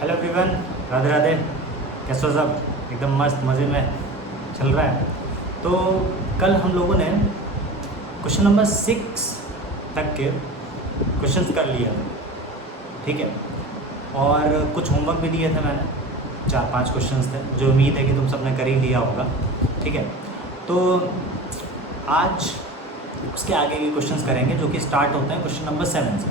Hello everyone, Radhe Radhe. कैसे हो सब? एकदम मस्त मज़े में चल रहा है। तो कल हम लोगों ने क्वेश्चन नंबर 6 तक के क्वेश्चंस कर लिए थे, ठीक है। और कुछ होमवर्क भी दिए थे मैंने, 4-5 क्वेश्चंस थे जो उम्मीद है कि तुम सबने कर ही लिया होगा, ठीक है। तो आज उसके आगे के क्वेश्चंस करेंगे जो कि स्टार्ट होते हैं क्वेश्चन नंबर 7 से,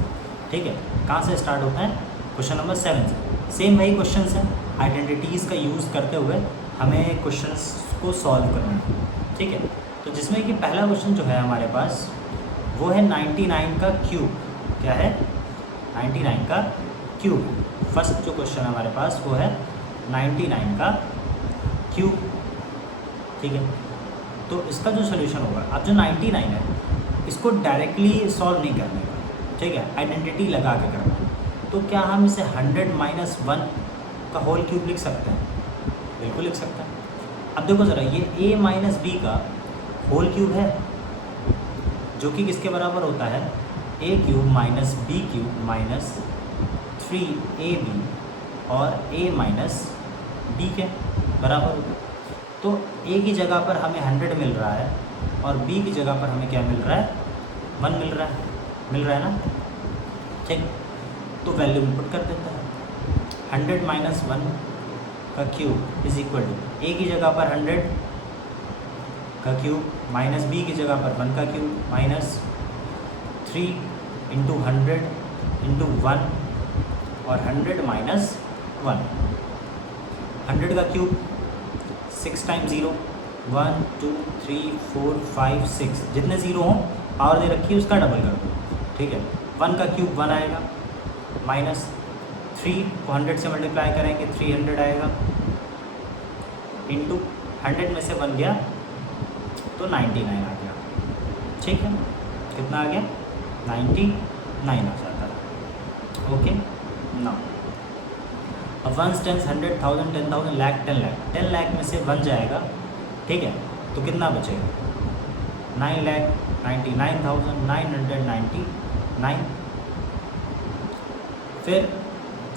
ठीक है। कहाँ से स्टार्ट होता है? क्वेश्चन नंबर 7 से। सेम वही क्वेश्चंस हैं, आइडेंटिटीज़ का यूज़ करते हुए हमें क्वेश्चंस को सॉल्व करना है, ठीक है। तो जिसमें कि पहला क्वेश्चन जो है हमारे पास वो है 99 का क्यूब। क्या है? 99 का क्यूब। फर्स्ट जो क्वेश्चन हमारे पास वो है 99 का क्यूब, ठीक है। तो इसका जो सोल्यूशन होगा, अब जो 99 है इसको डायरेक्टली सॉल्व नहीं करने का, ठीक है, आइडेंटिटी लगा के करना है। तो क्या हम इसे 100 - 1 का होल क्यूब लिख सकते हैं? बिल्कुल लिख सकते हैं। अब देखो ज़रा, ये a - b का होल क्यूब है जो कि किसके बराबर होता है? a³ - b³ - 3ab और a - b के बराबर होता है। तो a की जगह पर हमें 100 मिल रहा है और b की जगह पर हमें क्या मिल रहा है? 1 मिल रहा है ना, ठीक। तो वैल्यू इनपुट कर देते हैं। 100 - 1 का क्यूब इज इक्वल टू ए की जगह पर 100 का क्यूब माइनस बी की जगह पर 1 का क्यूब माइनस 3 × 100 × 1 और 100 - 1। 100 का क्यूब 6 × 0, 1 2 3 4 5 6, जितने ज़ीरो हों पावर दे रखी है उसका डबल कर दो, ठीक है। 1 का क्यूब 1 आएगा, माइनस 3 को 100 से मल्टीप्लाई करेंगे 300 आएगा, इंटू 100 में से 1 गया तो 99 आ गया, ठीक है। कितना आ गया? 99 आ जाता है, ओके। नाउ अब 1 10 100 1000 10,000 लाख 10 लाख 10 लाख में से 1 जाएगा, ठीक है। तो कितना बचेगा? 9,99,999। फिर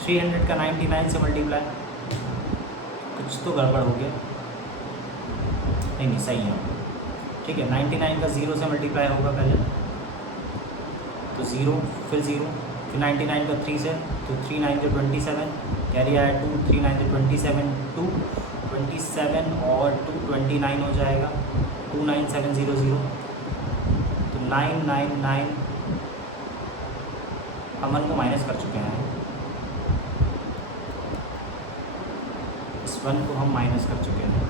300 का 99 से मल्टीप्लाई, कुछ तो गड़बड़ हो गया, नहीं सही है, ठीक है। 99 का 0 से मल्टीप्लाई होगा पहले, तो 0 फिर 0 फिर 99 का 3 से, तो 3 9 से 27, कैरी आया 2, 3 9 से 27, 2 27 और 2 29 हो जाएगा, 29700। तो 999 हम 1 को माइनस कर चुके हैं, इस 1 को हम माइनस कर चुके हैं,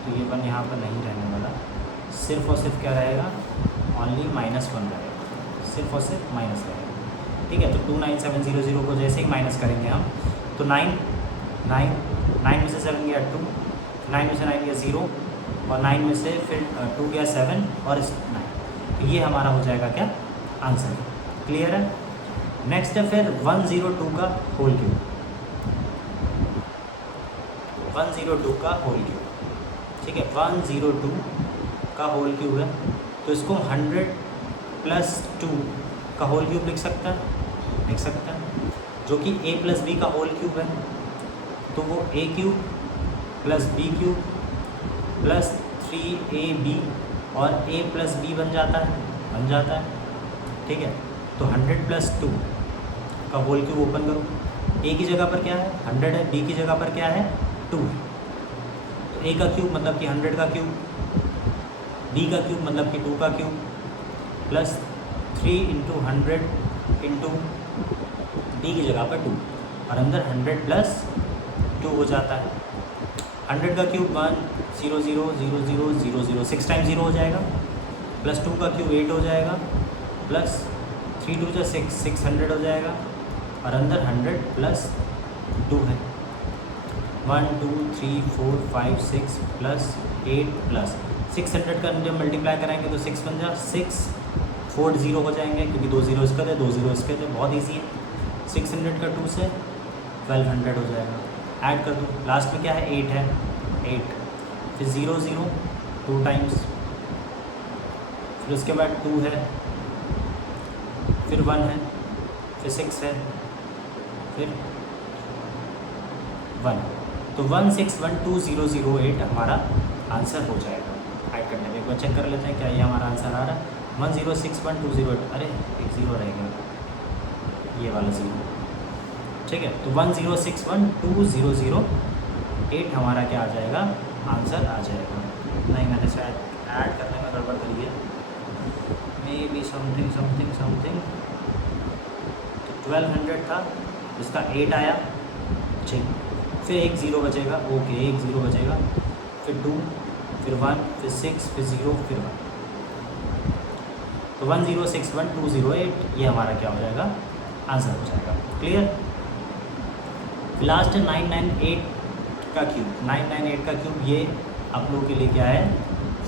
तो ये 1 यहाँ पर नहीं रहने वाला, सिर्फ और सिर्फ क्या रहेगा? ओनली -1 रहेगा, सिर्फ और सिर्फ माइनस रहेगा, ठीक है। तो 29700 को जैसे ही माइनस करेंगे हम, तो 9 में से 7 गया 2, 9 में से 9 गया 0 और 9 में से फिर 2 गया 7 और 9। तो ये हमारा हो जाएगा क्या? आंसर। क्लियर है? नेक्स्ट है फिर 102 का होल क्यूब। 102 का होल क्यूब, ठीक है। 102 का होल क्यूब है, तो इसको 100 + 2 का होल क्यूब लिख सकते हैं, जो कि a + b का होल क्यूब है। तो वो a³ + b³ + 3ab और a + b बन जाता है, ठीक है। तो 100 + 2 का होल क्यूब ओपन करो, a की जगह पर क्या है? 100 है, b की जगह पर क्या है? 2 है। तो a का क्यूब मतलब कि 100 का क्यूब, b का क्यूब मतलब कि 2 का क्यूब, प्लस 3 × 100 इंटू b की जगह पर 2 और अंदर 100 + 2 हो जाता है। 100 का क्यूब 1 0 0 0 0 0 0, 6 टाइम्स 0 हो जाएगा, प्लस 2 का क्यूब 8 हो जाएगा, प्लस 3 2 6 600 हो जाएगा और अंदर 100 + 2 है। 1 2 3 4 5 6 प्लस 8 प्लस 600 का जब मल्टीप्लाई कराएंगे तो 6 बन जा, 6 4 0 हो जाएंगे क्योंकि 2 0 इसका थे, 2 0 इसके थे, बहुत ईजी है। 600 का 2 से 1200 हो जाएगा, ऐड कर दो, लास्ट में क्या है? 8 है, 8 फिर 0 0 2 टाइम्स, फिर उसके बाद 2 है, फिर 1 है, फिर 6 है, फिर 1, तो 1612008 हमारा आंसर हो जाएगा। ऐड करने में एक बार चेक कर लेते हैं क्या ये हमारा आंसर आ रहा है। 1061208, अरे एक ज़ीरो रह गया, ये वाला ज़ीरो, ठीक है। तो 1061208 हमारा क्या आ जाएगा, आंसर आ जाएगा। नहीं, मैंने शायद ऐड करने में गड़बड़ करी है, may be something something something. तो 1200 था, इसका 8 आया, ठीक। फिर एक ज़ीरो बचेगा, ओके, एक ज़ीरो बचेगा, फिर 2, फिर 1, फिर 6, फिर 0, फिर 1। तो 1061208 ये हमारा क्या हो जाएगा, आंसर हो जाएगा। क्लियर। लास्ट 998 का क्यूब, 998 का क्यूब ये आप लोगों के लिए क्या है,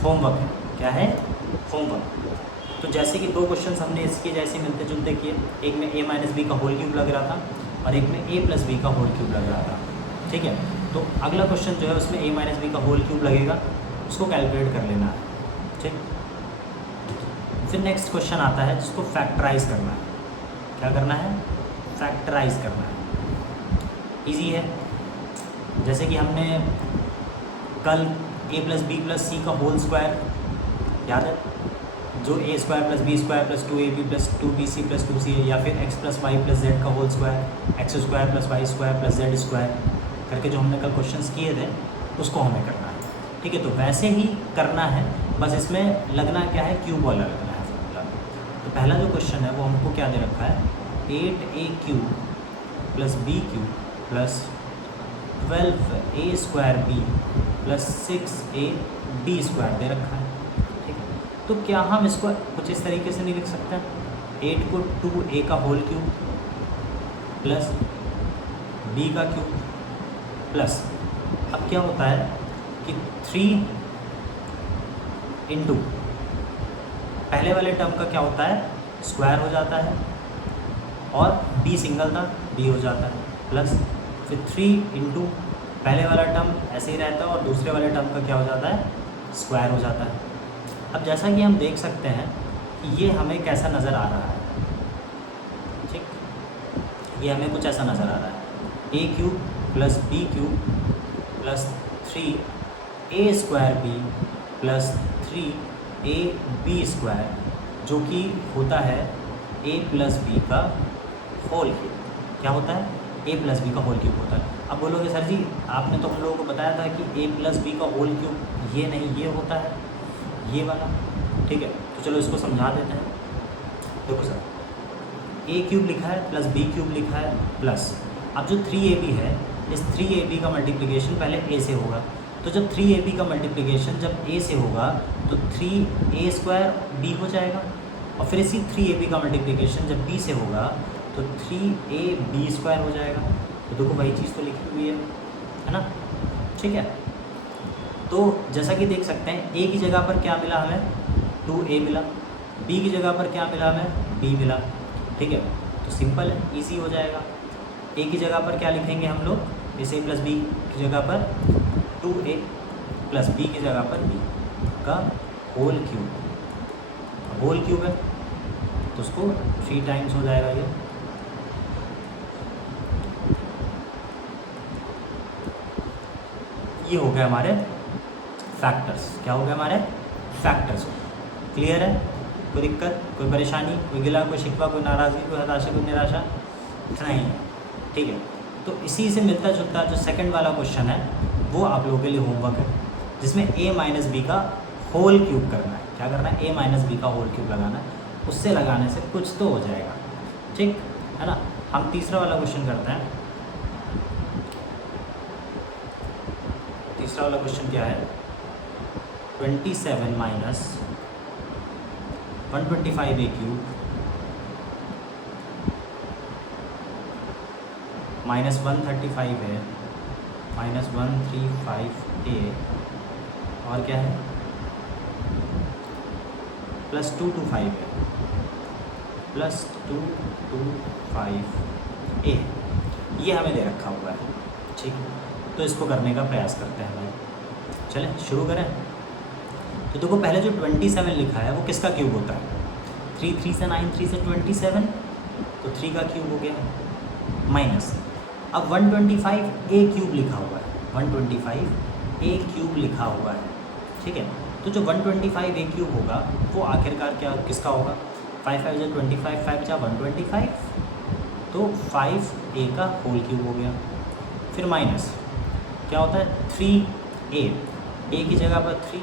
होमवर्क है। क्या है, होमवर्क। तो जैसे कि दो क्वेश्चन हमने इसके जैसे मिलते जुलते किए, एक में a माइनस बी का होल क्यूब लग रहा था और एक में a प्लस बी का होल क्यूब लग रहा था, ठीक है। तो अगला क्वेश्चन जो है उसमें a माइनस बी का होल क्यूब लगेगा, उसको कैलकुलेट कर लेना है, ठीक। फिर नेक्स्ट क्वेश्चन आता है जिसको फैक्टराइज करना है। क्या करना है, फैक्टराइज करना है। इजी है, जैसे कि हमने कल a plus B plus C का होल स्क्वायर याद है, जो a square plus B square plus 2ab plus 2bc plus 2c है, या फिर x plus Y plus Z का whole square, x square plus Y square plus Z square करके जो हमने कल क्वेश्चंस किए थे उसको हमें करना है, ठीक है। तो वैसे ही करना है, बस इसमें लगना क्या है, क्यूब वाला लगना है फॉर्मूला। तो पहला जो क्वेश्चन है वो हमको क्या दे रखा है, 8a³ plus b³ plus 12a square b plus 6ab square दे रखा है, ठीक है। तो क्या हम इसको कुछ इस तरीके से नहीं लिख सकते हैं, 8 को 2a का होल क्यूब प्लस b का क्यूब प्लस, अब क्या होता है कि 3 इंटू पहले वाले टर्म का क्या होता है, स्क्वायर हो जाता है, और b सिंगल था, b हो जाता है, प्लस फिर 3 इंटू पहले वाला टर्म ऐसे ही रहता है और दूसरे वाले टर्म का क्या हो जाता है, स्क्वायर हो जाता है। अब जैसा कि हम देख सकते हैं कि ये हमें कैसा नज़र आ रहा है, ठीक, ये हमें कुछ ऐसा नज़र आ रहा है, a³ plus b³ plus 3a square b plus 3ab square, जो कि होता है a प्लस बी का होल क्यूब। क्या होता है, a प्लस बी का होल क्यूब होता है। अब बोलोगे सर जी आपने तो हम लोगों को बताया था कि a प्लस बी का होल क्यूब ये नहीं, ये होता है ये वाला, ठीक है। तो चलो इसको समझा देते हैं। देखो सर, a³ लिखा है प्लस b³ लिखा है प्लस, अब जो 3ab है, इस 3ab का मल्टीप्लिकेशन पहले a से होगा, तो जब 3ab का मल्टीप्लिकेशन जब a से होगा तो 3a स्क्वायर b हो जाएगा, और फिर इसी 3ab का मल्टीप्लिकेशन जब b से होगा तो 3ab स्क्वायर हो जाएगा। तो देखो वही चीज़ तो लिखी हुई है ना, ठीक है। तो जैसा कि देख सकते हैं a की जगह पर क्या मिला हमें, 2a मिला, b की जगह पर क्या मिला हमें, b मिला, ठीक है। तो सिंपल है, ईजी हो जाएगा। a की जगह पर क्या लिखेंगे हम लोग, इसे प्लस b की जगह पर 2a प्लस b की जगह पर b का होल क्यूब, होल क्यूब है तो उसको 3 टाइम्स हो जाएगा ये हो गया हमारे फैक्टर्स। क्या हो गया हमारे फैक्टर्स। क्लियर है, कोई दिक्कत, कोई परेशानी, कोई गिला, कोई शिकवा, कोई नाराज़गी, कोई हताशा, कोई निराशा नहीं है, ठीक है। तो इसी से मिलता जुलता जो सेकंड वाला क्वेश्चन है वो आप लोगों के लिए होमवर्क है, जिसमें a माइनस बी का होल क्यूब करना है। क्या करना है, a माइनस बी का होल क्यूब लगाना है, उससे लगाने से कुछ तो हो जाएगा, ठीक है ना। हम तीसरा वाला क्वेश्चन करते हैं। तीसरा वाला क्वेश्चन क्या है, 27 माइनस 125a³ माइनस 135 है, माइनस 135a, और क्या है, प्लस 225 है, प्लस 225a, ये हमें दे रखा हुआ है, ठीक है। तो इसको करने का प्रयास करते हैं भाई, चलें शुरू करें। तो देखो पहले जो 27 लिखा है वो किसका क्यूब होता है, 3 3 से 9, 3 से 27, तो 3 का क्यूब हो गया, माइनस अब 125 ए क्यूब लिखा हुआ है, 125 ए क्यूब लिखा हुआ है, ठीक है। तो जो 125 ए क्यूब होगा वो आखिरकार क्या किसका होगा, 5 5 जा 25, 5 जा 125, तो 5 ए का होल क्यूब हो गया। फिर माइनस क्या होता है 3 ए की जगह पर 3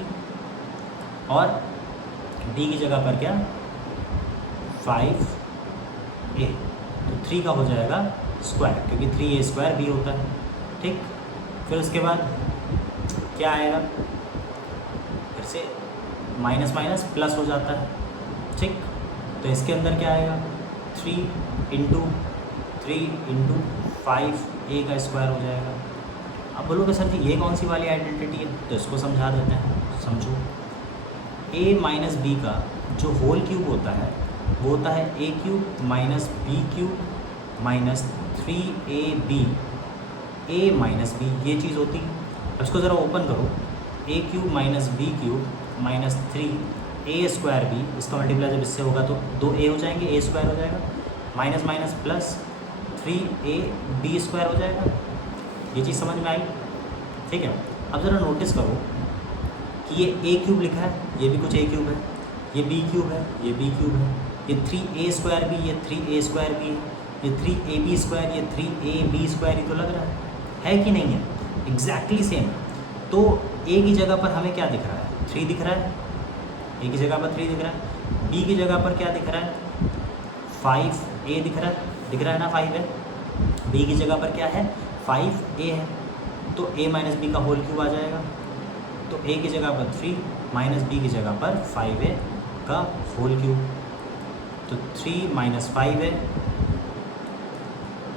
और बी की जगह पर क्या 5 ए, तो 3 का हो जाएगा स्क्वायर, क्योंकि 3 ए स्क्वायर भी होता है, ठीक। फिर उसके बाद क्या आएगा, फिर से माइनस माइनस प्लस हो जाता है, ठीक। तो इसके अंदर क्या आएगा 3 इंटू 5 ए का स्क्वायर हो जाएगा। अब बोलोगे सर जी ये कौन सी वाली आइडेंटिटी है, तो इसको समझा देते हैं, समझो। a माइनस बी का जो होल क्यूब होता है वो होता है ए cube minus B cube minus 3ab a minus B, ये चीज़ होती है। अब इसको ज़रा ओपन करो, A cube minus B cube minus 3a square B, इसका मल्टीप्लाई जब इससे होगा तो 2a हो जाएंगे, a स्क्वायर हो जाएगा, minus minus plus 3ab square हो जाएगा। ये चीज़ समझ में आई, ठीक है। अब ज़रा नोटिस करो कि ये ए क्यूब लिखा है, ये भी कुछ ए क्यूब है, ये बी क्यूब है, ये बी क्यूब है, ये 3a स्क्वायर भी, ये 3a स्क्वायर भी है, ये 3ab स्क्वायर, ये 3ab स्क्वायर, ही तो लग रहा है कि नहीं है, एग्जैक्टली सेम। तो a की जगह पर हमें क्या दिख रहा है 3 दिख रहा है, a की जगह पर 3 दिख रहा है, b की जगह पर क्या दिख रहा है 5a दिख रहा है ना, 5 है, b की जगह पर क्या है 5a है, तो a माइनस बी का होल क्यूब आ जाएगा, तो a की जगह पर 3 माइनस बी की जगह पर 5a का होल क्यूब, तो 3 माइनस 5a,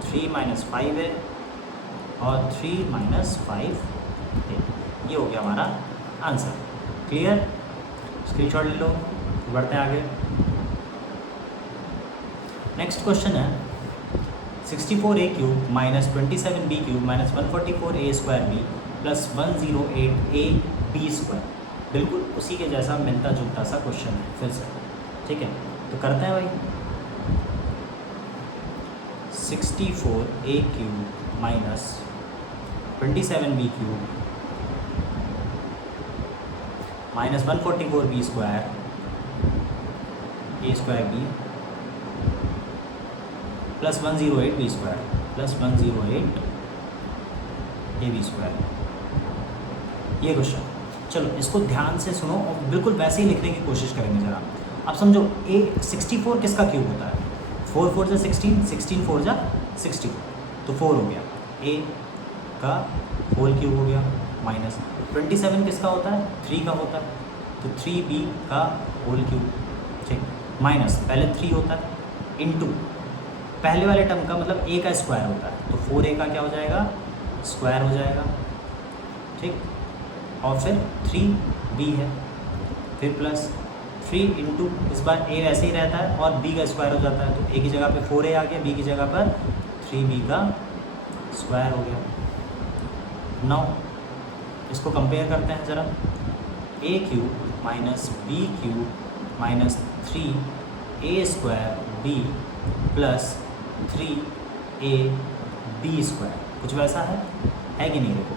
3 माइनस 5a और 3 माइनस 5a, ये हो गया हमारा आंसर। क्लियर, स्क्रीनशॉट ले लो, बढ़ते हैं आगे। नेक्स्ट क्वेश्चन है 64a cube minus 27b cube minus 144a square b plus 108ab square, बिल्कुल उसी के जैसा मिलता जुलता सा क्वेश्चन है फिर से, ठीक है। तो करते हैं भाई, 64a cube minus 27b cube minus 144b square a square b plus 108b square plus 108 ab square, ये क्वेश्चन। चलो इसको ध्यान से सुनो और बिल्कुल वैसे ही लिखने की कोशिश करेंगे ज़रा। अब समझो a 64 किसका क्यूब होता है, 4 4 जा 16, 16 4 जा 64, तो 4 हो गया, a का होल क्यूब हो गया, माइनस 27 किसका होता है 3 का होता है, तो 3b का होल क्यूब, ठीक, माइनस पहले 3 होता है इंटू पहले वाले टर्म का मतलब a का स्क्वायर होता है, तो 4a का क्या हो जाएगा स्क्वायर हो जाएगा, ठीक, और फिर 3b है, फिर प्लस 3 इंटू इस बार a वैसे ही रहता है और b का स्क्वायर हो जाता है, तो a की जगह पे 4a आ गया, b की जगह पर 3b का स्क्वायर हो गया। नाउ इसको कंपेयर करते हैं ज़रा, a cube minus B cube minus 3a square b plus 3ab square, कुछ वैसा है कि नहीं, देखो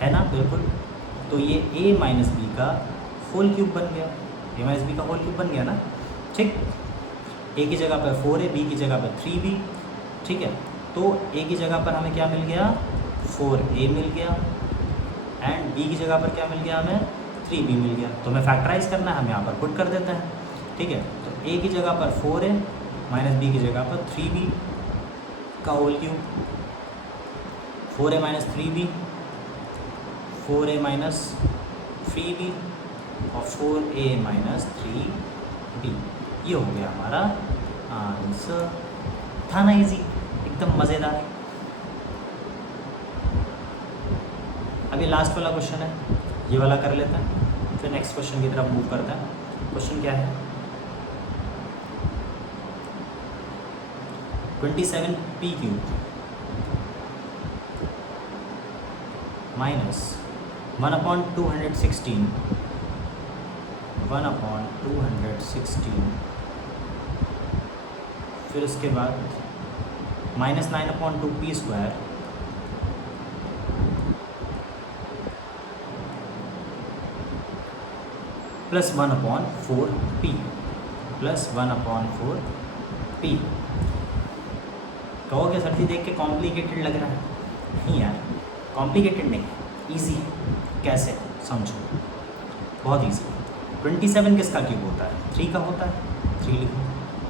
है ना, बिल्कुल। तो ये a माइनस बी का होल क्यूब बन गया, a माइनस बी का होल क्यूब बन गया ना, ठीक। a की जगह पर 4a, b की जगह पर 3b, ठीक है। तो a की जगह पर हमें क्या मिल गया 4a मिल गया एंड b की जगह पर क्या मिल गया हमें 3b मिल गया, तो हमें फैक्टराइज करना है, हम यहाँ पर पुट कर देते हैं, ठीक है। तो a की जगह पर 4a माइनस b की जगह पर 3b का whole cube, 4a minus 3b, 4a minus 3b और 4a माइनस 3b, ये हो गया हमारा आंसर। था ना इजी, एकदम मज़ेदार। अभी लास्ट वाला क्वेश्चन है, ये वाला कर लेते हैं, फिर नेक्स्ट क्वेश्चन की तरफ मूव करते हैं। क्वेश्चन क्या है 27p क्यूब माइनस 1/216 फिर उसके बाद -9/2p² plus 1/4p plus 1/4p। कहोगे सर जी देख के कॉम्प्लिकेटेड लग रहा है। नहीं यार, कॉम्प्लिकेटेड नहीं, इजी है। कैसे समझो, बहुत इजी। 27 किसका क्यूब होता है? 3 का होता है, 3 लिखो,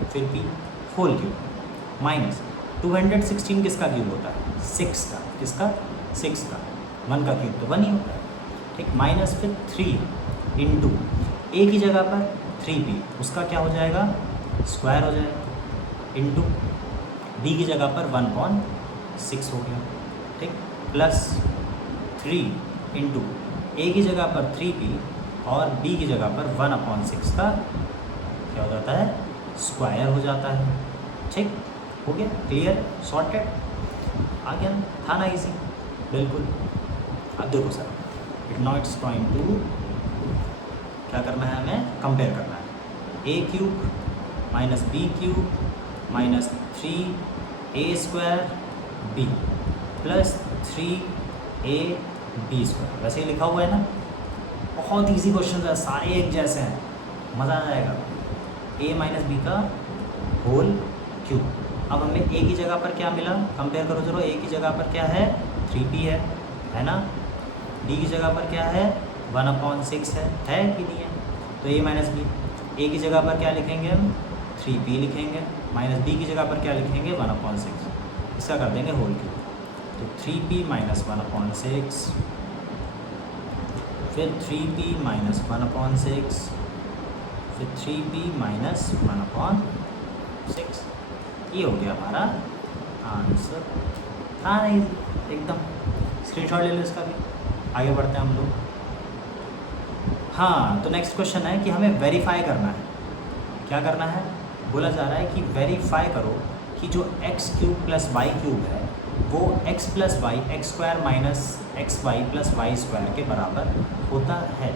फिर p होल क्यूब माइनस 216 किसका क्यूब होता है? 6 का। किसका? 6 का। 1 का क्यूब तो 1 ही होता है, ठीक। माइनस फिर 3 इंटू a की जगह पर 3p, उसका क्या हो जाएगा? स्क्वायर हो जाएगा, इंटू b की जगह पर 1/6 हो गया, ठीक। प्लस 3 इंटू a की जगह पर 3p और b की जगह पर 1/6 का क्या हो जाता है? स्क्वायर हो जाता है, ठीक। हो गया, क्लियर, सॉर्टेड, आ गया, था ना इजी, बिल्कुल। अब देखो sir, now it's going to क्या करना है, हमें कंपेयर करना है। a³ minus b³ minus 3a² b plus 3ab²। वैसे ही लिखा हुआ है ना, बहुत इजी क्वेश्चन है, सारे एक जैसे हैं, मज़ा आ जाएगा। a माइनस बी का होल क्यूब। अब हमें a की जगह पर क्या मिला? कंपेयर करो जरूर। a की जगह पर क्या है? 3p है ना। b की जगह पर क्या है? 1/6 है कि नहीं है? तो a माइनस बी, a की जगह पर क्या लिखेंगे हम? 3p लिखेंगे, माइनस b की जगह पर क्या लिखेंगे? 1/6। इसका कर देंगे होल क्यूब, तो 3p माइनस 1/6, फिर 3p माइनस 1/6, फिर 3p माइनस 1/6। ये हो गया हमारा आंसर। हाँ नहीं, एकदम स्क्रीनशॉट ले लो इसका भी। आगे बढ़ते हैं हम लोग। हाँ, तो नेक्स्ट क्वेश्चन है कि हमें वेरीफाई करना है। क्या करना है? बोला जा रहा है कि वेरीफाई करो कि जो x³ प्लस y³ है वो x plus y x² minus xy plus y² के बराबर होता है,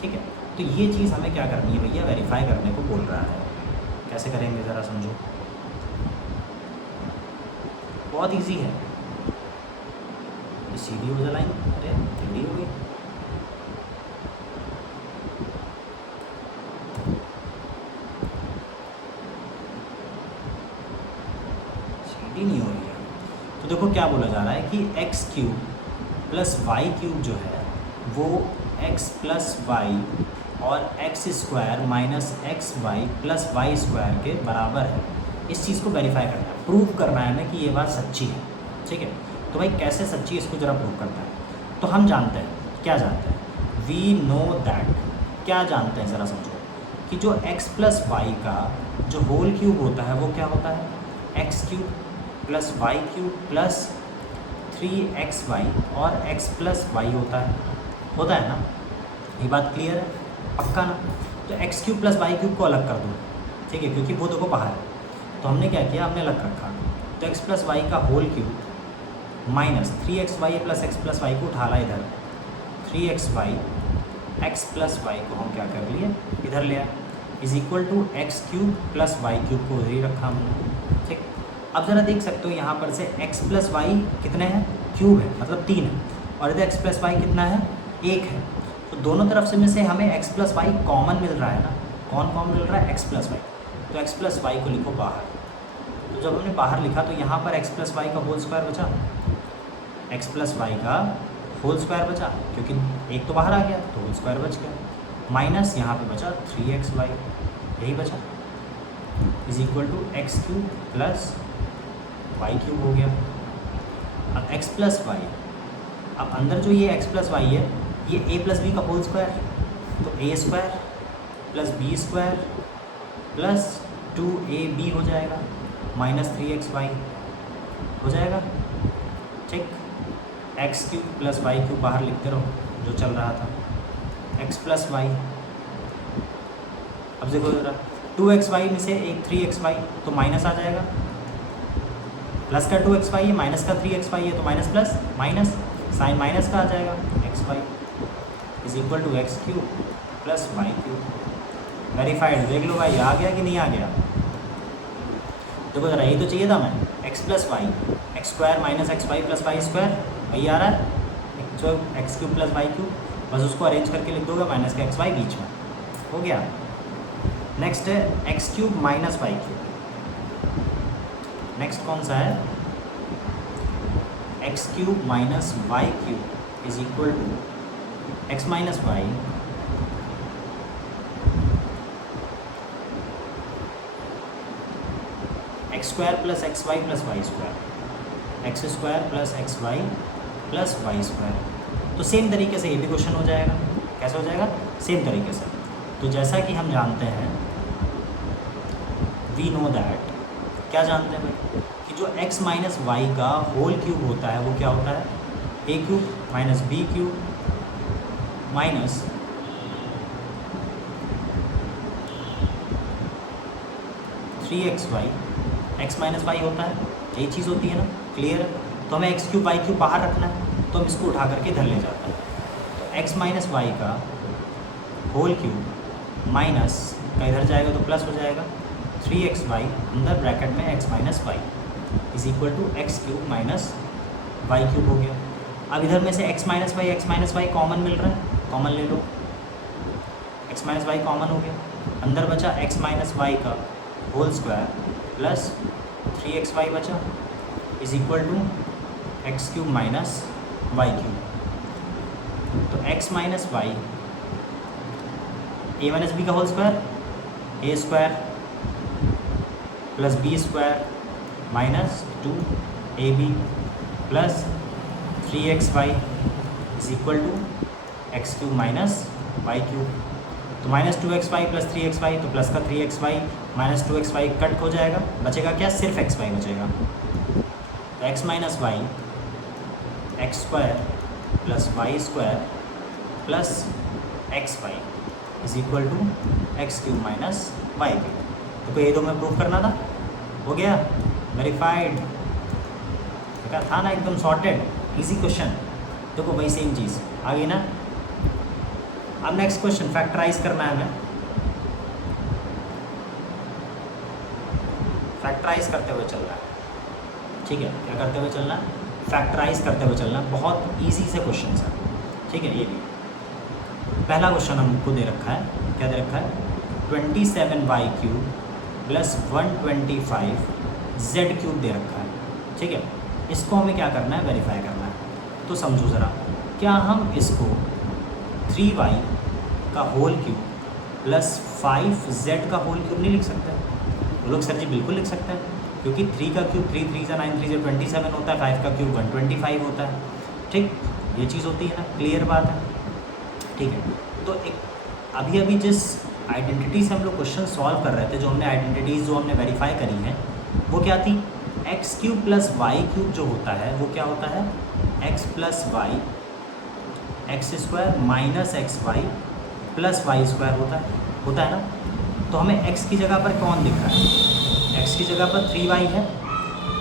ठीक है। तो ये चीज़ हमें क्या करनी है भैया? वेरीफाई करने को बोल रहा है। कैसे करेंगे ज़रा समझो, बहुत इजी है। सीधी हो जाए लाइन, अरे टेढ़ी हो गई। सीधी नहीं हो रही है। तो देखो क्या बोला जा रहा है कि x³ प्लस y³ जो है वो x प्लस वाई और x² minus xy plus y² के बराबर है। इस चीज़ को वेरीफाई करना है, प्रूव करना है हमें कि ये बात सच्ची है, ठीक है। तो भाई कैसे सच्ची, इसको ज़रा प्रूव करना है। तो हम जानते हैं, क्या जानते हैं? वी नो दैट, क्या जानते हैं ज़रा समझो, कि जो x प्लस वाई का जो होल क्यूब होता है वो क्या होता है? x³ plus y³ plus 3xy और x प्लस वाई होता है ना। ये बात क्लियर है, पक्का ना? तो x³ प्लस y³ को अलग कर दो, ठीक है, क्योंकि वो देखो बाहर है। तो हमने क्या किया? हमने अलग रखा। तो x प्लस वाई का whole cube minus 3xy plus x plus y को उठा ला इधर, 3xy x प्लस वाई को हम क्या कर लिए? इधर लिया, is equal to x³ plus y³ को उधर ही रखा हमने, ठीक। अब ज़रा देख सकते हो यहाँ पर से x प्लस वाई कितने हैं? क्यूब है, मतलब 3 है, और इधर x प्लस वाई कितना है? 1 है। तो दोनों तरफ से में से हमें x प्लस वाई कॉमन मिल रहा है ना। कौन कॉमन मिल रहा है? x plus y. तो x प्लस वाई को लिखो बाहर। तो जब हमने बाहर लिखा तो यहाँ पर x प्लस वाई का होल स्क्वायर बचा, x प्लस वाई का होल स्क्वायर बचा, क्योंकि एक तो बाहर आ गया तो होल स्क्वायर बच गया, माइनस यहाँ पे बचा 3xy, यही बचा, is equal to x³ plus y³ हो गया। अब x प्लस वाई, अब अंदर जो ये x प्लस वाई है ये a प्लस बी का होल स्क्वायर, तो a² plus b² plus 2ab हो जाएगा, माइनस 3xy हो जाएगा, ठीक। x³ प्लस y³ बाहर लिखते रहो जो चल रहा था, x प्लस वाई। अब देखो जरा 2xy में से एक 3xy तो माइनस आ जाएगा, प्लस का 2xy है माइनस का 3xy है तो minus plus minus, sign minus का आ जाएगा, xy is equal to x³ plus y³। Verified, देख लो भाई आ गया कि नहीं आ गया। देखो जरा यही तो चाहिए था मैं। X plus y, x square minus x y plus Y square, वही आ रहा है जो x cube plus y cube, बस उसको अरेंज करके लिख दोगे, माइनस का एक्स वाई बीच में हो गया। नेक्स्ट है x cube minus y cube. Next कौन सा है, x cube minus y cube is equal to x minus y x square plus x y plus Y square, x square plus x y plus Y square. तो same तरीके से ये भी question हो जाएगा। कैसे हो जाएगा, सेम तरीके से। तो जैसा कि हम जानते हैं, वी नो दैट, क्या जानते हैं भाई, कि जो x माइनस वाई का होल क्यूब होता है वो क्या होता है, ए cube minus B cube minus three x y, x minus y होता है, यही चीज़ होती है ना, क्लियर। तो हमें एक्स क्यूब वाई क्यूब बाहर रखना है, तो हम इसको उठा करके इधर ले जाते हैं। तो एक्स माइनस वाई का होल क्यूब माइनस का इधर जाएगा तो प्लस हो जाएगा, थ्री एक्स वाई अंदर ब्रैकेट में x minus y is equal to x cube minus y cube हो गया। अब इधर में से एक्स माइनस वाई कॉमन मिल रहा है, कॉमन ले लो, एक्स माइनस वाई कॉमन हो गया, अंदर बचा एक्स माइनस वाई का whole square plus three x y बचा is equal to x cube minus y cube. तो x minus y a minus b का whole square, a square plus B square minus two a b plus three x y is equal to x cube minus y cube. तो minus two x y plus three x y, तो plus का three x y minus two x y cut हो जाएगा, बचेगा क्या, सिर्फ x y बचेगा। तो x minus y x square plus Y square plus x y is equal to x cube minus y cube. तो ये दो में प्रूव करना था, हो गया, वेरीफाइड। क्या था ना, एकदम सॉर्टेड, इजी क्वेश्चन। देखो वही सेम चीज़ आ गई ना। अब नेक्स्ट क्वेश्चन फैक्टराइज करना है हमें। फैक्टराइज करते हुए चल रहा है, ठीक है, क्या करते हुए चलना है, फैक्टराइज करते हुए चलना। बहुत इजी से क्वेश्चन है, ठीक है। ये भी पहला क्वेश्चन हमको दे रखा है, क्या दे रखा है, 27y cube plus 125 z cube दे रखा है, ठीक है। इसको हमें क्या करना है, वेरीफाई करना है। तो समझो ज़रा, क्या हम इसको 3y का होल क्यूब प्लस 5z का होल क्यूब नहीं लिख सकते? वो लोग सर जी बिल्कुल लिख सकते हैं, क्योंकि 3 का क्यूब 3 3 9 3 27 होता है, 5 का क्यूब 125 होता है, ठीक, ये चीज़ होती है ना, क्लियर बात है, ठीक है। तो एक अभी जिस आइडेंटिटी से हम लोग क्वेश्चन सॉल्व कर रहे थे, जो हमने आइडेंटिटीज़ जो हमने वेरीफाई करी हैं, वो क्या थी, x cube plus y cube जो होता है वो क्या होता है, x plus y x square minus x y plus Y square होता है ना। तो हमें x की जगह पर कौन दिख रहा है, x की जगह पर 3y है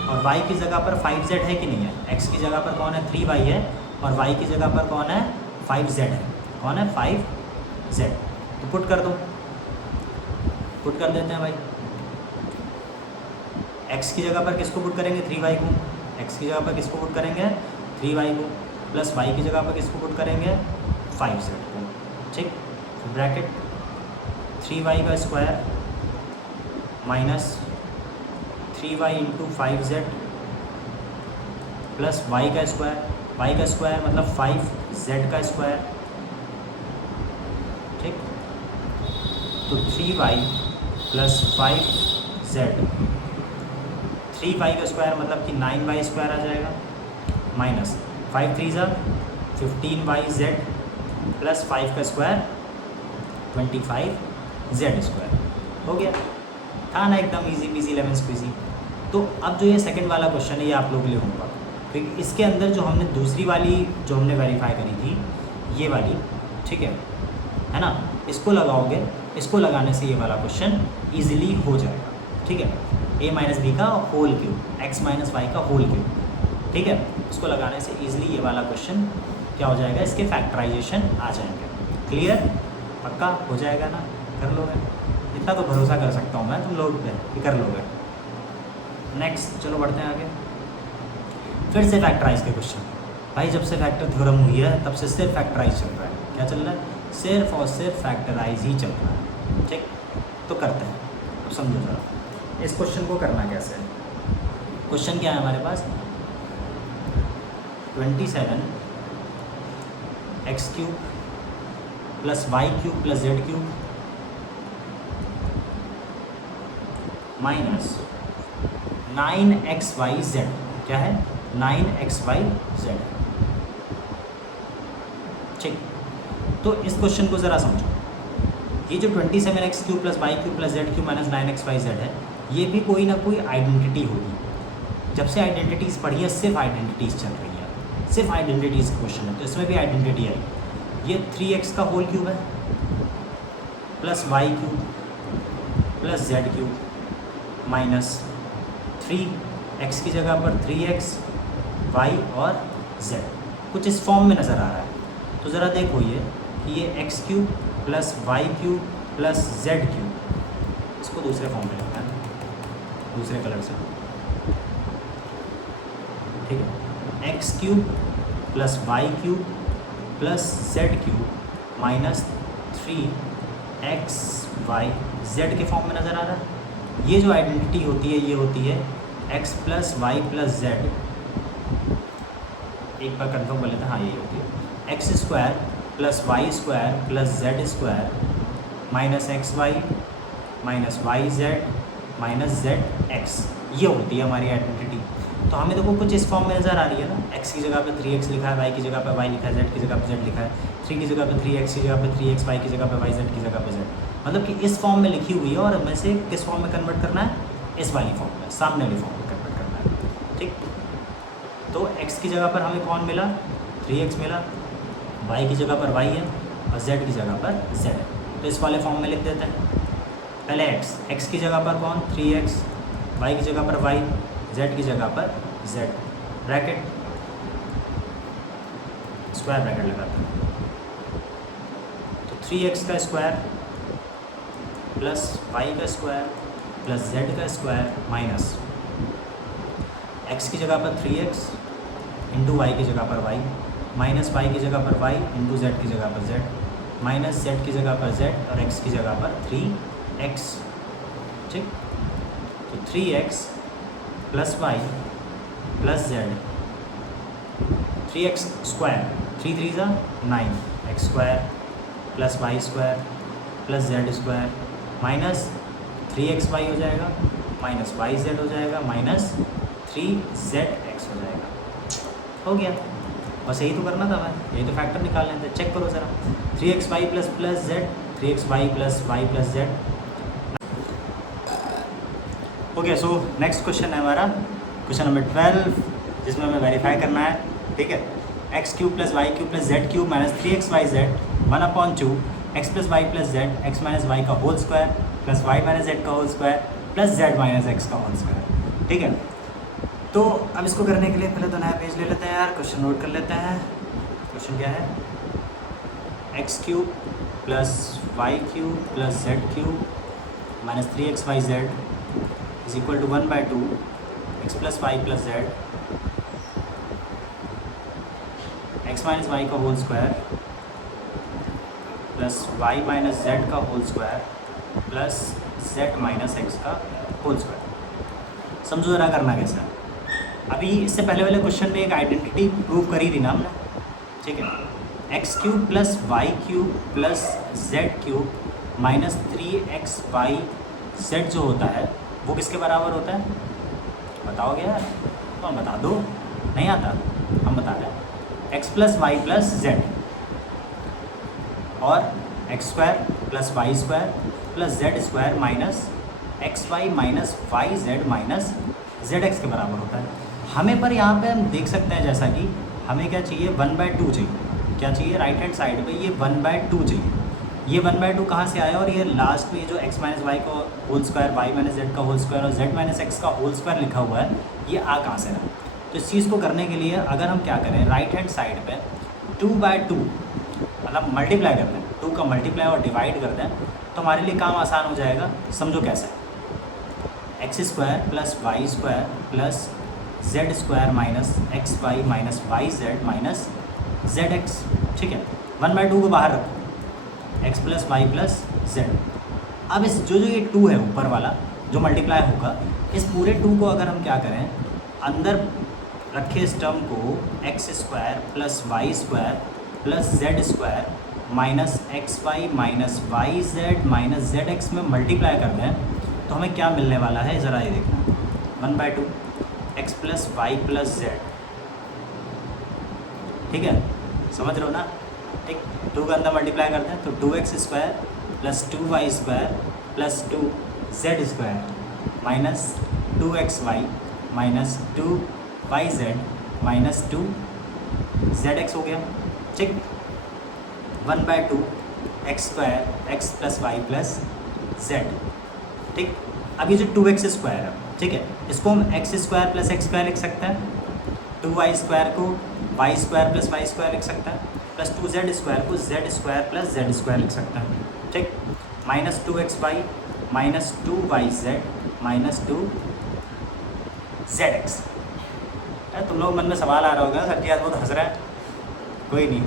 और y की जगह पर 5z है कि नहीं है। x की जगह पर कौन है, 3y है, और y की जगह पर कौन है, 5z है। कौन है, 5z। तो पुट कर दो, पुट कर देते हैं भाई। x की जगह पर किसको पुट करेंगे, 3y को। x की जगह पर किसको पुट करेंगे, 3y को, प्लस y की जगह पर किसको पुट करेंगे, 5z को, ठीक। ब्रैकेट 3y का square minus 3y into 5z plus y का स्क्वायर मतलब 5z का स्क्वायर, ठीक। तो 3y प्लस 5z, 3y का स्क्वायर मतलब कि 9y स्क्वायर आ जाएगा, माइनस 5 3 15yz प्लस 5 का स्क्वायर 25z स्क्वायर हो गया। था ना एकदम इजी पीजी लेमन स्क्वीजी। तो अब जो ये सेकंड वाला क्वेश्चन है ये आप लोग के लिए होगा, क्योंकि इसके अंदर जो हमने दूसरी वाली जो हमने वेरीफाई करी थी ये वाली, ठीक है ना, इसको लगाओगे, इसको लगाने से ये वाला क्वेश्चन ईजिली हो जाएगा, ठीक है। a माइनस बी का whole cube x minus y का होल क्यूब, ठीक है, इसको लगाने से ईजिली ये वाला क्वेश्चन क्या हो जाएगा, इसके फैक्टराइजेशन आ जाएंगे। क्लियर, पक्का हो जाएगा ना, कर लोगे, इतना तो भरोसा कर सकता हूँ मैं तुम लोग पे कि कर लोगे। नेक्स्ट चलो बढ़ते हैं आगे। फिर से फैक्टराइज के क्वेश्चन। भाई जब से फैक्टर थ्योरम हुई है तब से सिर्फ फैक्टराइज चल रहा है। क्या चल रहा है? सिर्फ और सिर्फ फैक्टराइज ही चल रहा है। ठीक, तो करते हैं। अब समझो जरा इस क्वेश्चन को करना कैसे है। क्वेश्चन क्या है हमारे पास? 27 x³ plus y³ plus z³ minus 9xyz। क्या है? 9xyz। ठीक, तो इस क्वेश्चन को ज़रा समझो। ये जो 27x³ plus y³ plus z³ minus 9xyz है, ये भी कोई ना कोई आइडेंटिटी होगी। जब से आइडेंटिटीज़ पढ़ी है सिर्फ आइडेंटिटीज़ चल रही है, सिर्फ आइडेंटिटीज़ क्वेश्चन है, तो इसमें भी आइडेंटिटी आई। ये 3x का होल क्यूब है plus y³ plus z³ minus 3x की जगह पर 3x y और z कुछ इस फॉर्म में नज़र आ रहा है। तो ज़रा देखो ये x³ plus y³ plus z³, इसको दूसरे फॉर्म में लिखना है, दूसरे कलर से। ठीक है, x³ plus y³ plus z³ minus 3xyz के फॉर्म में नज़र आ रहा है। ये जो आइडेंटिटी होती है ये होती है x plus Y plus z. एक बार कंफर्म कर लेते हैं, हाँ यही होती है x² plus y² plus z² minus xy minus yz minus zx। ये होती है हमारी आइडेंटिटी। तो हमें देखो कुछ इस फॉर्म में नज़र आ रही है ना। x की जगह पे 3x लिखा है, y की जगह पे y लिखा है, z की जगह पे z लिखा है, 3 की जगह पे 3x की जगह पे 3x, y की जगह पे y, z की जगह पे z। मतलब कि इस फॉर्म में लिखी हुई है और हमें से किस फॉर्म में कन्वर्ट करना है? इस वाली फॉर्म में, सामने वाली फॉर्म में कन्वर्ट करना है। ठीक, तो x की जगह पर हमें कौन मिला? 3x मिला, y की जगह पर y है और z की जगह पर z है। तो इस वाले फॉर्म में लिख देते हैं। पहले x की जगह पर कौन? 3x, y की जगह पर y, z की जगह पर z, ब्रैकेट स्क्वायर ब्रैकेट लगाते हैं। तो 3x का स्क्वायर प्लस y का स्क्वायर प्लस z का स्क्वायर माइनस x की जगह पर 3x इंटू y की जगह पर y माइनस y की जगह पर y इंटू z की जगह पर z माइनस z की जगह पर z और x की जगह पर 3x। ठीक, तो 3x plus y plus z, 3x square 3 3 ज़ा 9 x square plus y square plus z square minus 3xy हो जाएगा माइनस yz हो जाएगा माइनस 3zx हो जाएगा। हो गया, बस यही तो करना था हमें, यही तो फैक्टर निकालने थे। चेक करो ज़रा, 3xy plus plus z, 3xy plus y plus z। Okay, so next question है हमारा क्वेश्चन नंबर 12, जिसमें हमें वेरीफाई करना है। ठीक है, x³ plus y³ plus z³ minus 3xyz 1/2 x plus Y plus z x minus y का whole square plus y minus z का whole square plus z minus x का होल स्क्वायर। ठीक है, तो अब इसको करने के लिए पहले तो नया पेज ले लेते हैं यार, क्वेश्चन नोट कर लेते हैं। क्वेश्चन क्या है? x³ plus y³ plus z³ minus 3xyz is equal to 1/2 x plus Y plus z x minus y का whole square plus y minus z का whole square plus z minus x का whole square. समझो ज़रा करना कैसा। अभी इससे पहले वाले क्वेश्चन में एक आइडेंटिटी प्रूव करी थी ना हमने। ठीक है, x³ plus y³ plus z³ minus 3xyz जो होता है वो किसके बराबर होता है? बताओगे यार? तो हम बता दो, नहीं आता हम बता रहे हैं। x plus Y plus z और x square plus Y square plus Z square minus x y minus y z minus z x के बराबर होता है। हमें पर यहाँ पे हम देख सकते हैं जैसा कि हमें क्या चाहिए? 1/2 चाहिए। क्या चाहिए? राइट हैंड साइड पे ये 1/2 चाहिए। ये 1/2 कहाँ से आया? और ये लास्ट में जो x माइनस वाई का whole square y minus z का होल स्क्वायर और z माइनस एक्स का होल स्क्वायर लिखा हुआ है, ये आ कहाँ से रहा? तो इस चीज़ को करने के लिए अगर हम क्या करें, राइट हैंड साइड पे 2/2 मतलब मल्टीप्लाई कर दें, 2 का मल्टीप्लाई और डिवाइड कर दें, तो हमारे लिए काम आसान हो जाएगा। समझो कैसे? X square plus Y square plus Z square minus x y minus y z minus z x. ठीक है, 1/2 को बाहर रखो, x plus Y plus z. अब इस जो ये 2 है ऊपर वाला जो मल्टीप्लाई होगा, इस पूरे 2 को अगर हम क्या करें, अंदर रखे इस टर्म को x square plus Y square plus Z square minus x y minus y z minus z x में मल्टीप्लाई कर दें तो हमें क्या मिलने वाला है, ज़रा ये देखना। 1/2 x plus Y plus z. ठीक है, समझ रहे हो ना? ठीक, 2 के अंदर मल्टीप्लाई करते हैं तो 2x square plus 2y square plus 2z square minus 2xy minus 2yz minus 2zx हो गया। ठीक, 1/2 x square x plus Y plus z. ठीक, अब ये जो 2x स्क्वायर है, ठीक है, इसको हम x square plus x square लिख सकते हैं, 2y स्क्वायर को y square plus Y square लिख सकते हैं, प्लस 2z स्क्वायर को z square plus Z square लिख सकते हैं। ठीक, minus 2xy minus 2yz minus 2zx। तुम लोग मन में सवाल आ रहा होगा, सर जी आज बहुत हंस रहा है। कोई नहीं,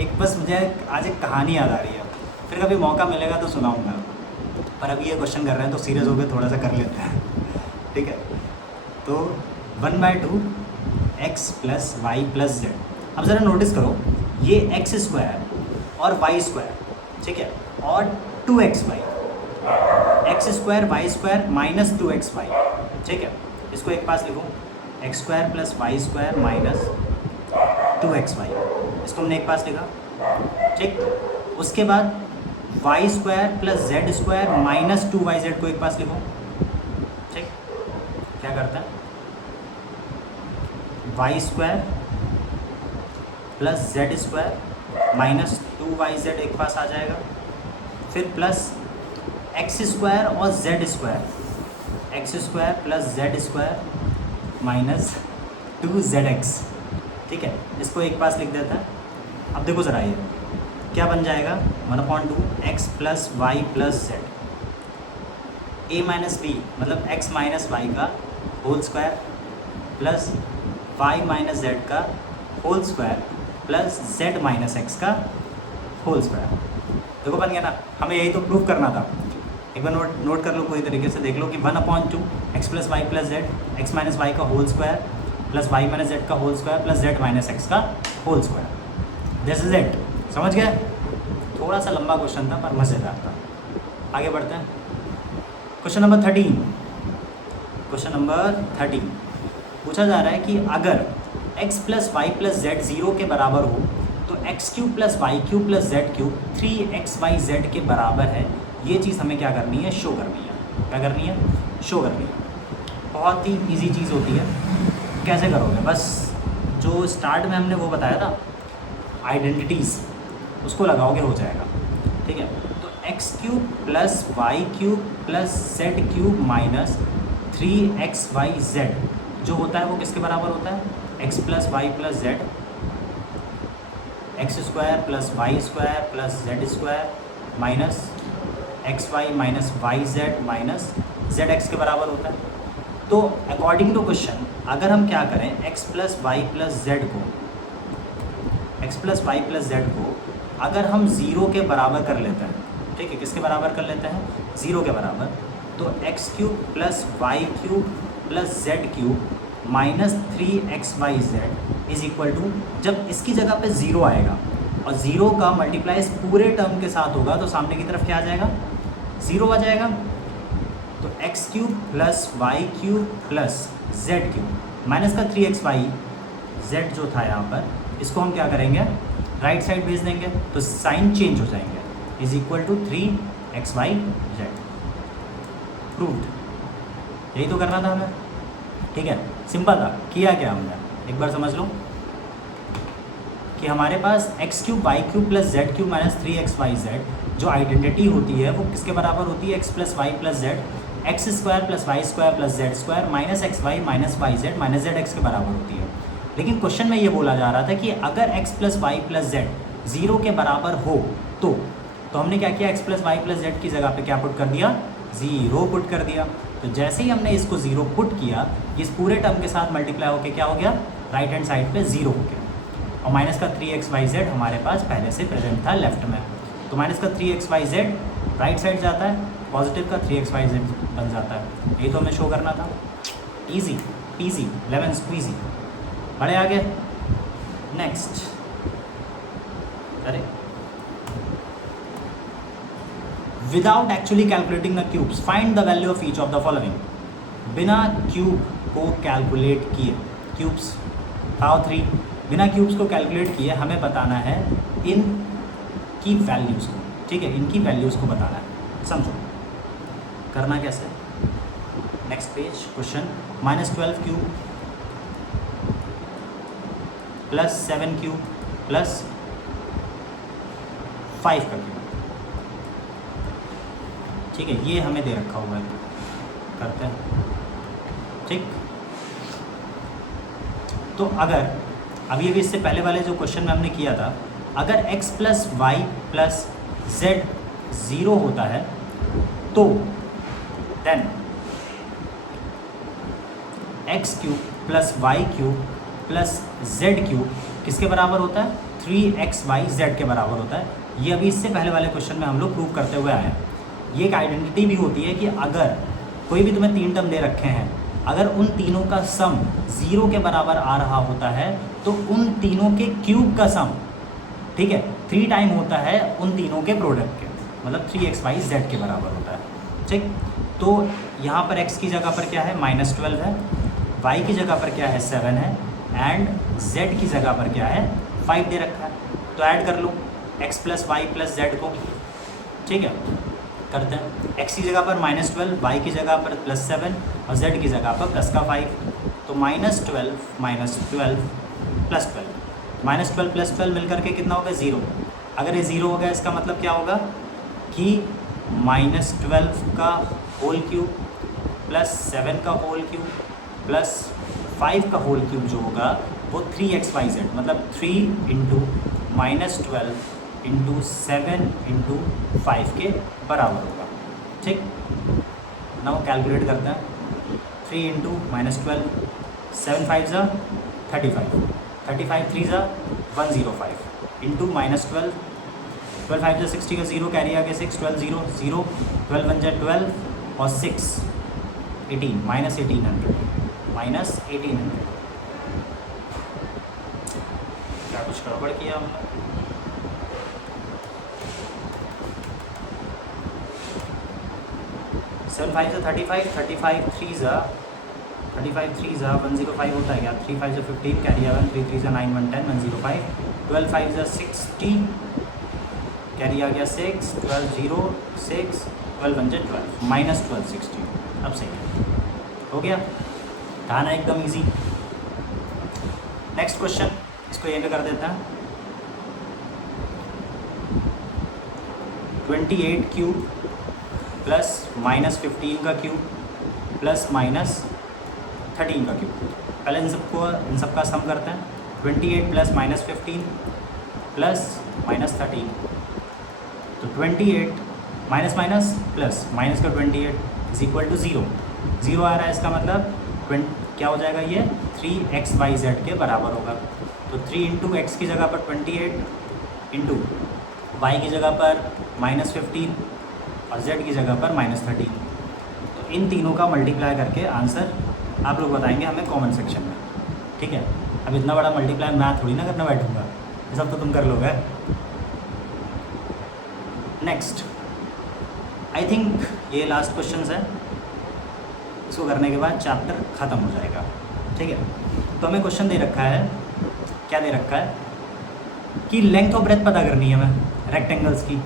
एक बस मुझे आज एक कहानी याद आ रही है, फिर कभी मौका मिलेगा तो सुनाऊंगा, पर अभी ये क्वेश्चन कर रहे हैं तो सीरियस होकर थोड़ा सा कर लेते हैं। ठीक है, तो 1/2 x plus Y plus z. अब ज़रा नोटिस करो, ये एक्स स्क्वायर और वाई स्क्वायर, ठीक है, और 2xy, x square y square minus 2xy। ठीक है, इसको एक पास लिखूँ, x square plus Y square minus 2xy, इसको हमने एक पास लिखा। ठीक, उसके बाद y square plus Z square minus 2yz को एक पास लिखो। ठीक, क्या करता है, y square plus Z square minus 2yz एक पास आ जाएगा, फिर प्लस एक्स स्क्वायर और Z square, x square plus Z square minus 2zx। ठीक है, इसको एक पास लिख देता है। अब देखो ज़रा ये क्या बन जाएगा, 1/2 x plus Y plus z, a minus b मतलब एक्स माइनस वाई का whole square plus y minus z का whole square plus z minus x का होल स्क्वायर। देखो बन गया ना, हमें यही तो प्रूव करना था। एक बार नोट कर लो, कोई तरीके से देख लो कि 1/2 x plus Y plus z x minus y का whole square plus y minus z का whole square plus z minus x का whole square. This is it. समझ गए? थोड़ा सा लंबा क्वेश्चन था पर मज़ेदार था। आगे बढ़ते हैं, क्वेश्चन नंबर 13। क्वेश्चन नंबर 13 पूछा जा रहा है कि अगर x plus Y plus z 0 के बराबर हो तो x cube plus y cube plus z cube 3xyz के बराबर है। ये चीज़ हमें क्या करनी है, शो करनी है। क्या करनी है? शो करनी है। बहुत ही इजी चीज़ होती है। कैसे करोगे, बस जो स्टार्ट में हमने वो बताया था आइडेंटिटीज़, उसको लगाओगे हो जाएगा। ठीक है, तो x cube plus y cube plus z cube minus 3xyz जो होता है वो किसके बराबर होता है, x plus Y plus z, x square plus Y square plus Z square minus x y minus y z minus z x के बराबर होता है। तो अकॉर्डिंग टू क्वेश्चन अगर हम क्या करें, x plus Y plus z को, x plus Y plus z को अगर हम 0 के बराबर कर लेते हैं, ठीक है, किसके बराबर कर लेते हैं, 0 के बराबर, तो x cube plus y cube plus z cube minus 3xyz is equal to, जब इसकी जगह पे 0 आएगा और 0 का मल्टीप्लाई इस पूरे टर्म के साथ होगा तो सामने की तरफ क्या आ जाएगा, 0 आ जाएगा। तो x cube plus y cube plus z cube minus का 3xyz जो था यहाँ पर, इसको हम क्या करेंगे, राइट साइड भेज देंगे तो साइन चेंज हो जाएंगे, is equal to 3xyz। Proved. यही तो करना था हमें। ठीक है, सिंपल था। किया क्या हमने, एक बार समझ लो कि हमारे पास x cube y cube plus z cube minus 3xyz जो आइडेंटिटी होती है वो किसके बराबर होती है, x plus Y plus z, x square plus Y square plus Z square minus x y minus y z minus z x के बराबर होती है। लेकिन क्वेश्चन में ये बोला जा रहा था कि अगर x plus Y plus z 0 के बराबर हो तो हमने क्या किया, x plus Y plus z की जगह पे क्या पुट कर दिया, 0 पुट कर दिया। तो जैसे ही हमने इसको 0 पुट किया, इस पूरे टर्म के साथ मल्टीप्लाई होकर क्या हो गया, राइट हैंड साइड पे 0 हो गया। और माइनस का 3xyz हमारे पास पहले से प्रेजेंट था लेफ्ट में, तो माइनस का 3xyz राइट साइड जाता है, पॉजिटिव का 3xyz बन जाता है। ये तो हमें शो करना था। Easy PG, lemon squeezy. बड़े आगे नेक्स्ट, अरे without actually calculating the cubes find the value of each of the following. बिना क्यूब को कैलकुलेट किए, क्यूब्स पावर 3, बिना क्यूब्स को कैलकुलेट किए हमें बताना है इन की वैल्यूज़ को। ठीक है, इनकी वैल्यूज़ को बताना है। समझो करना कैसे। Next page, question -12 cube plus 7 cube plus 5 का क्यूब। ठीक है, ये हमें दे रखा हुआ है, करते हैं। ठीक, तो अगर अभी इससे पहले वाले जो क्वेश्चन में हमने किया था, अगर x plus Y plus z 0 होता है तो then x cube plus y cube plus z cube किसके बराबर होता है, 3xyz के बराबर होता है। ये अभी इससे पहले वाले क्वेश्चन में हम लोग प्रूव करते हुए आए हैं। ये एक आइडेंटिटी भी होती है कि अगर कोई भी तुम्हें 3 टर्म दे रखे हैं, अगर उन तीनों का सम 0 के बराबर आ रहा होता है तो उन तीनों के क्यूब का सम, ठीक है, 3 टाइम होता है उन तीनों के प्रोडक्ट के, मतलब 3xyz के बराबर होता है। ठीक, तो यहाँ पर x की जगह पर क्या है, -12 है, y की जगह पर क्या है, 7 है, एंड z की जगह पर क्या है, 5 दे रखा है। तो ऐड कर लो x plus Y plus z को। ठीक है, करते हैं। x की जगह पर -12, y की जगह पर +7 और z की जगह पर प्लस का 5। तो -12 -12 प्लस 12, -12 प्लस 12 मिलकर के कितना होगा, 0। अगर ये 0 हो गया इसका मतलब क्या होगा कि -12 का होल क्यूब प्लस 7 का होल क्यूब प्लस 5 का होल क्यूब जो होगा वो 3xyz, मतलब 3 इंटू -12 इंटू 7 इंटू 5 के बराबर होगा। ठीक, नाउ कैलकुलेट करते हैं। 3 इंटू -12, 7 5 ज़ा 35, 35 3 ज़ा 105 इंटू -12, 12 5 ज़ा 60 का 0 कैरी आ गया 6, 12 0 0, 12 1 ज़ा 12 और 6 18, -1800, -1800। क्या कुछ गड़बड़ किया हमने? सेवन 5 ज़ा 35, 35 3 ज़ा 105 होता है क्या, 3 5 ज़ा 15 कैरी आ 1, 3 3 ज़ा 9 1 10 105, 12 5 ज़ा 60 कैरी आ गया 6, 12 0 6, 12 1 ज़ा 12, -12 60। अब सही है, हो गया, था ना एकदम इजी। नेक्स्ट क्वेश्चन, इसको ये पे कर देते हैं। 28 क्यूब प्लस -15 का क्यूब प्लस -13 का क्यूब। पहले इन सबका सम करते हैं। 28 प्लस -15 प्लस -13, तो 28 माइनस माइनस प्लस, माइनस का 28 इज इक्वल टू 0। 0 आ रहा है, इसका मतलब क्या हो जाएगा, ये 3xyz के बराबर होगा। तो 3 इंटू एक्स की जगह पर 28 इंटू वाई की जगह पर -15 और z की जगह पर -13। तो इन तीनों का मल्टीप्लाई करके आंसर आप लोग बताएंगे हमें कमेंट सेक्शन में। ठीक है, अब इतना बड़ा मल्टीप्लाई मैं थोड़ी ना करना बैठूंगा, ये सब तो तुम कर लोगे। नेक्स्ट, आई थिंक ये लास्ट क्वेश्चन है, इसको करने के बाद चैप्टर ख़त्म हो जाएगा। ठीक है, तो हमें क्वेश्चन दे रखा है, क्या दे रखा है कि लेंथ और ब्रेथ पता करनी है हमें रेक्टेंगल्स की।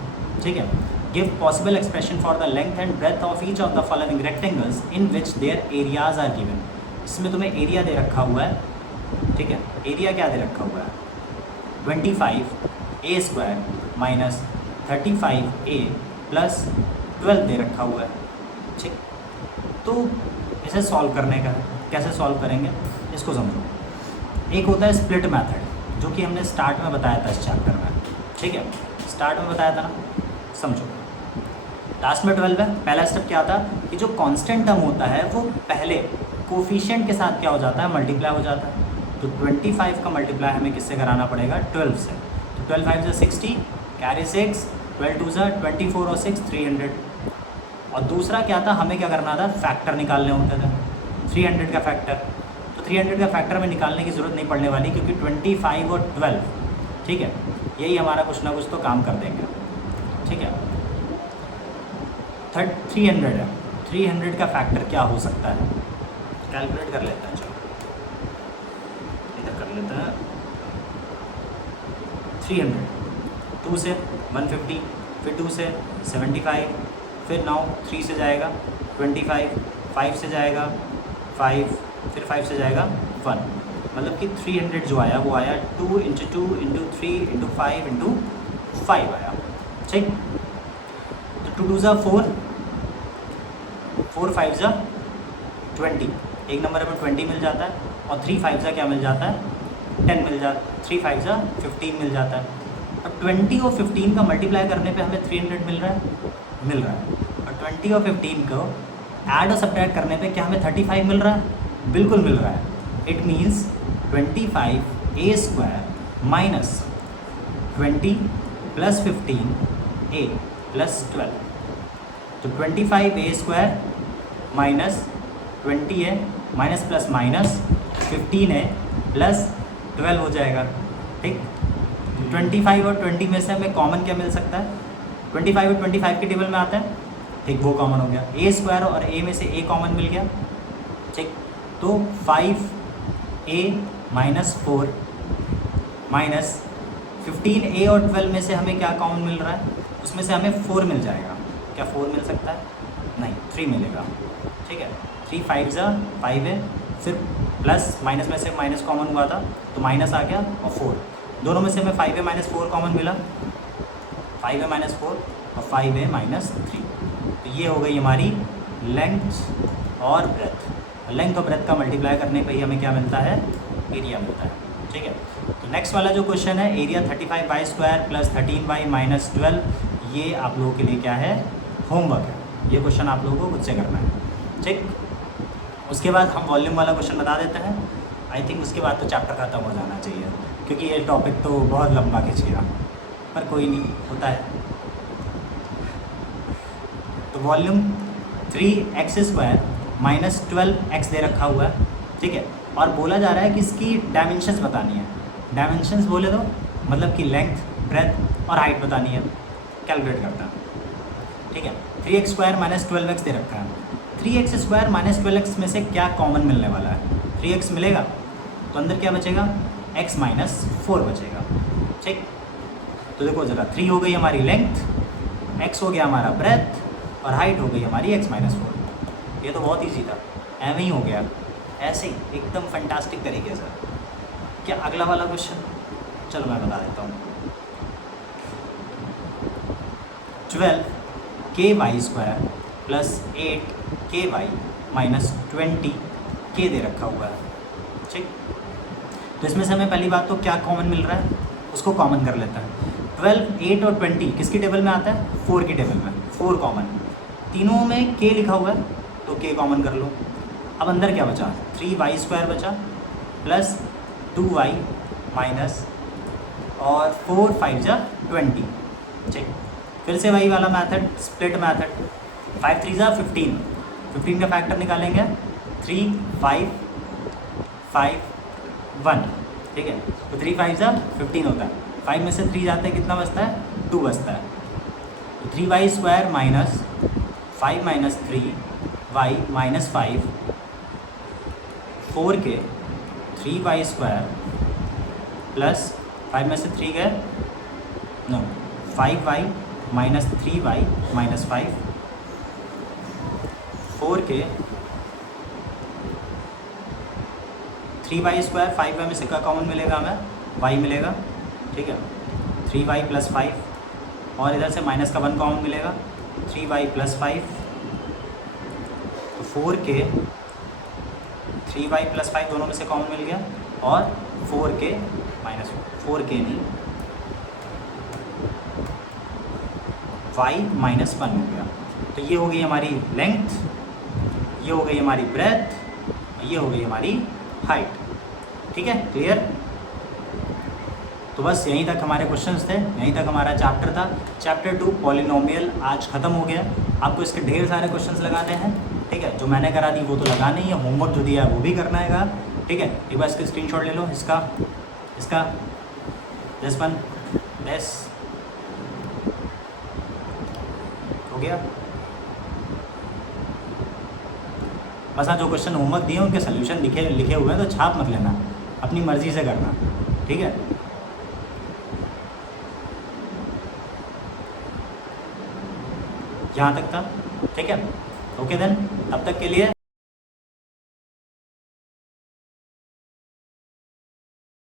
ठीक है, give possible expression for the length and breadth of each of the following rectangles in which their areas are given. इसमें तुम्हें एरिया दे रखा हुआ है। ठीक है, एरिया क्या दे रखा हुआ है, 25a² माइनस 35a प्लस 12 दे रखा हुआ है। ठीक, तो इसे सॉल्व करने का कैसे सॉल्व करेंगे इसको समझो। एक होता है स्प्लिट मेथड, जो कि हमने स्टार्ट में बताया था इस चैप्टर में। ठीक है, स्टार्ट में बताया था ना, समझो। लास्ट में 12 है। पहला स्टेप क्या था कि जो कांस्टेंट टर्म होता है वो पहले कोफिशिएंट के साथ क्या हो जाता है, मल्टीप्लाई हो जाता है। तो 25 का मल्टीप्लाई हमें किससे कराना पड़ेगा, 12 से। तो 12 5 = 60, कैरी 6, 12 2 = 24 और 6 300। और दूसरा क्या था, हमें क्या करना था, फैक्टर निकालने होते थे, 300 का फैक्टर। तो 300 का फैक्टर में निकालने की ज़रूरत नहीं पड़ने वाली, क्योंकि 25 और 12, ठीक है, यही हमारा कुछ ना कुछ तो काम कर देंगे, ठीक है। 300 है, 300 का फैक्टर क्या हो सकता है, कैलकुलेट कर लेते हैं। चलो इधर कर लेते हैं। 300 2 से 150, फिर 2 से 75, फिर 9 3 से जाएगा 25, 5 से जाएगा 5, फिर 5 से जाएगा 1। मतलब कि 300 जो आया वो आया 2 × 2 × 3 × 5 × 5 आया, ठीक। तो 2 2 = 4, 4 5 = 20, एक नंबर में 20 मिल जाता है। और 3 5 क्या मिल जाता है, 10 मिल जाता है। 3 5 = 15 मिल जाता है। और 20 और 15 का मल्टीप्लाई करने पे हमें 300 मिल रहा है। और 20 और 15 को ऐड और सब्ट्रैक्ट करने पे क्या हमें 35 मिल रहा है, बिल्कुल मिल रहा है। It means 25a² - 20 + 15a + 12। तो 25a² - 20a minus plus minus 15a + 12 हो जाएगा, ठीक। 25 और 20 में से हमें कॉमन क्या मिल सकता है, 25 और 25 के टेबल में आता है, ठीक, वो कॉमन हो गया। a² और a में से a कॉमन मिल गया, ठीक। तो 5a - 4 माइनस 15a और 12 में से हमें क्या कॉमन मिल रहा है, उसमें से हमें 4 मिल जाएगा। क्या 4 मिल सकता है, नहीं, 3 मिलेगा, ठीक है। 3 5 = 5 है, फिर प्लस माइनस में से माइनस कॉमन हुआ था तो माइनस आ गया, और 4, दोनों में से हमें 5a - 4 कॉमन मिला, 5a - 4 और 5a - 3। तो ये हो गई हमारी लेंथ और ब्रेथ। लेंथ और ब्रेथ का मल्टीप्लाई करने पे ही हमें क्या मिलता है, एरिया मिलता है, ठीक है। तो नेक्स्ट वाला जो क्वेश्चन है, एरिया 35y² + 13y - 12, ये आप लोगों के लिए क्या है, होमवर्क है। ये क्वेश्चन आप लोगों को खुद से करना है, ठीक। उसके बाद हम वॉल्यूम वाला क्वेश्चन बता देते हैं। आई थिंक उसके बाद तो चैप्टर खत्म हो जाना चाहिए, क्योंकि ये टॉपिक तो बहुत लंबा खींचेगा, पर कोई नहीं, होता है। तो वॉल्यूम 3x² - 12x दे रखा हुआ है, ठीक है। और बोला जा रहा है कि इसकी डायमेंशंस बतानी है। डायमेंशंस बोले तो मतलब कि लेंथ, ब्रेथ और हाइट बतानी है। कैलकुलेट करता है, ठीक है। 3x² - 12x दे रखा है। 3x² - 12x में से क्या कॉमन मिलने वाला है, 3x मिलेगा तो अंदर क्या बचेगा, x - 4 बचेगा, ठीक। तो देखो ज़रा, 3 हो गई हमारी लेंथ, x हो गया हमारा ब्रेथ, और हाइट हो गई हमारी x - 4। ये तो बहुत ईजी था, ऐसे ही हो गया, ऐसे ही एकदम फैंटास्टिक तरीके से। क्या अगला वाला क्वेश्चन, चलो मैं बता देता हूँ। 12ky² + 8ky - 20k दे रखा हुआ है, ठीक। तो इसमें से हमें पहली बात तो क्या कॉमन मिल रहा है, उसको कॉमन कर लेते हैं। 12, 8 और 20 किसकी टेबल में आता है, 4 की टेबल में, 4 कॉमन। तीनों में k लिखा हुआ है तो k कॉमन कर लो। अब अंदर क्या बचा, 3y² बचा प्लस 2y माइनस और 4 5 = 20, ठीक। फिर से वही वाला मैथड, स्प्लिट मैथड। 5 3 = 15, 15 का फैक्टर निकालेंगे, 3 5 5 1, ठीक है। तो 3 5 = 15 होता है। 5 में से 3 जाते हैं, कितना बचता है, 2 बचता है। तो 3y² - 5 - 3y - 5, 4k 3y² plus 5 में से 3 गए, no, 5y - 3y - 5, 4k 3y², 5y में से क्या कॉमन मिलेगा हमें, y मिलेगा, ठीक है। 3y + 5 और इधर से माइनस का 1 कॉमन मिलेगा, 3y + 5, तो 4k 3y + 5 दोनों में से कॉमन मिल गया, और 4k - 4k नहीं, y - 1 हो गया, तो ये हो गई हमारी लेंथ, ये हो गई हमारी ब्रेथ, ये हो गई हमारी हाइट। ठीक है, क्लियर? तो बस यहीं तक हमारे क्वेश्चंस थे, यहीं तक हमारा चैप्टर था। चैप्टर 2 पॉलिनोमियल आज ख़त्म हो गया। आपको इसके ढेर सारे क्वेश्चंस लगाने हैं। ठीक है, जो मैंने करा दी वो तो लगाने ही है, होमवर्क जो दिया है वो भी करना है। ठीक है, एक बार इसका स्क्रीनशॉट ले लो, इसका दिस वन, दिस हो गया। बस हाँ, जो क्वेश्चन होमवर्क दिए उनके सोल्यूशन लिखे हुए हैं, तो छाप मत लेना, अपनी मर्ज़ी से करना। ठीक है, यहाँ तक था। ठीक है, ओके देन, तब तक के लिए